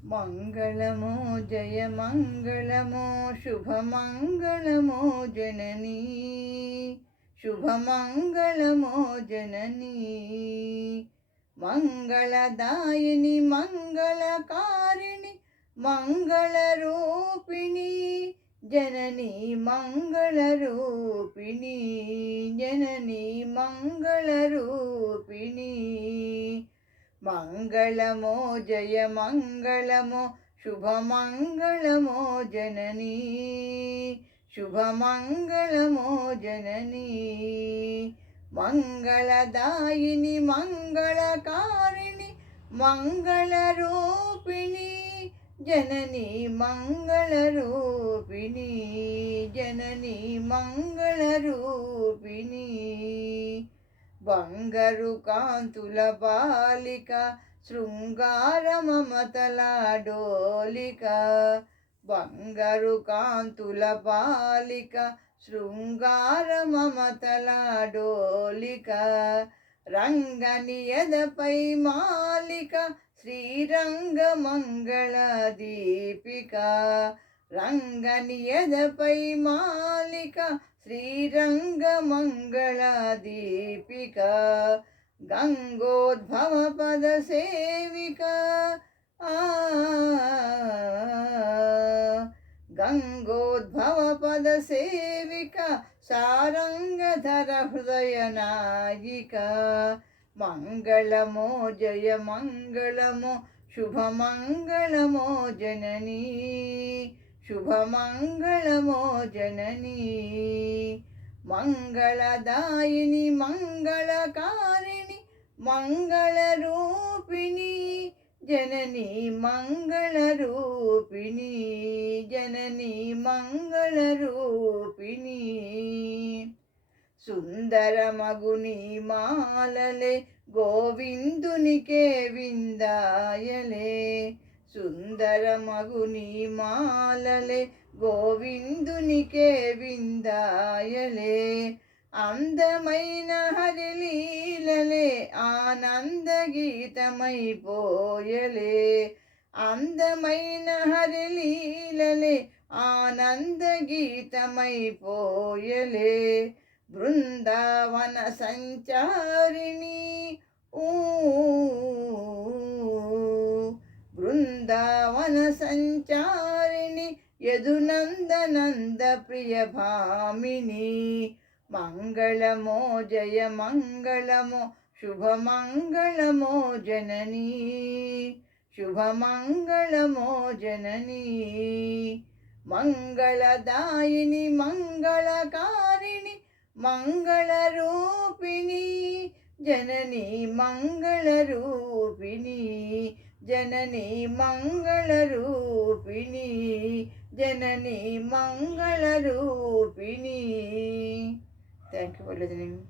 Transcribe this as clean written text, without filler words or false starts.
మంగళమో జయ మంగళమో శుభమంగళమో జననీ, శుభమంగళమో జననీ. మంగళదాయిని మంగళకారిణి మంగళరూపిణి జననీ, మంగళరూపిణి జననీ, మంగళరూపిణి. మంగళమో జయ మంగళమో శుభమంగళమో జననీ, శుభమంగళమో జననీ. మంగళదాయిని మంగళకారిణి మంగళరూపిణి జననీ, మంగళరూపిణి జననీ, మంగళరూపిణి. బంగారు కాంతుల బాలిక శృంగార మమతల డోలిక, బంగారు కాంతుల బాలిక శృంగార మమతల డోలిక. రంగని ఎదపై మాలిక శ్రీరంగ మంగళ దీపిక, రంగని ఎదపై మాలిక శ్రీరంగ మంగళ దీపిక. గంగోద్భవ పద సేవిక, గంగోద్భవ పద సేవిక సారంగధర హృదయ నాయిక. మంగళమో జయ మంగళమో శుభమంగళమో జననీ, శుభమంగళమో జననీ. మంగళదాయిని మంగళకారిణి మంగళరూపిణి జననీ, మంగళరూపిణి జననీ, మంగళరూపిణి. సుందరమగుని మాలలే గోవిందునికే విందాయలే, సుందరమగుని మాలలే గోవిందునికే విందాయలే. అందమైన హరిలీలలే ఆనంద గీతమైపోయలే, అందమైన హరిలీలలే ఆనంద గీతమైపోయలే. బృందావన సంచారిణి బృందావన సంచారిణి యదునందనంద ప్రియ భామిని. మంగళమో జయ మంగళమో శుభమంగళమో జననీ, శుభమంగళమో జననీ. మంగళదాయిని మంగళకారిణి మంగళరూపిణి జననీ, మంగళరూపిణి జననీ, మంగళరూపిణి జననీ, మంగళరూపిణి. Thank you for listening.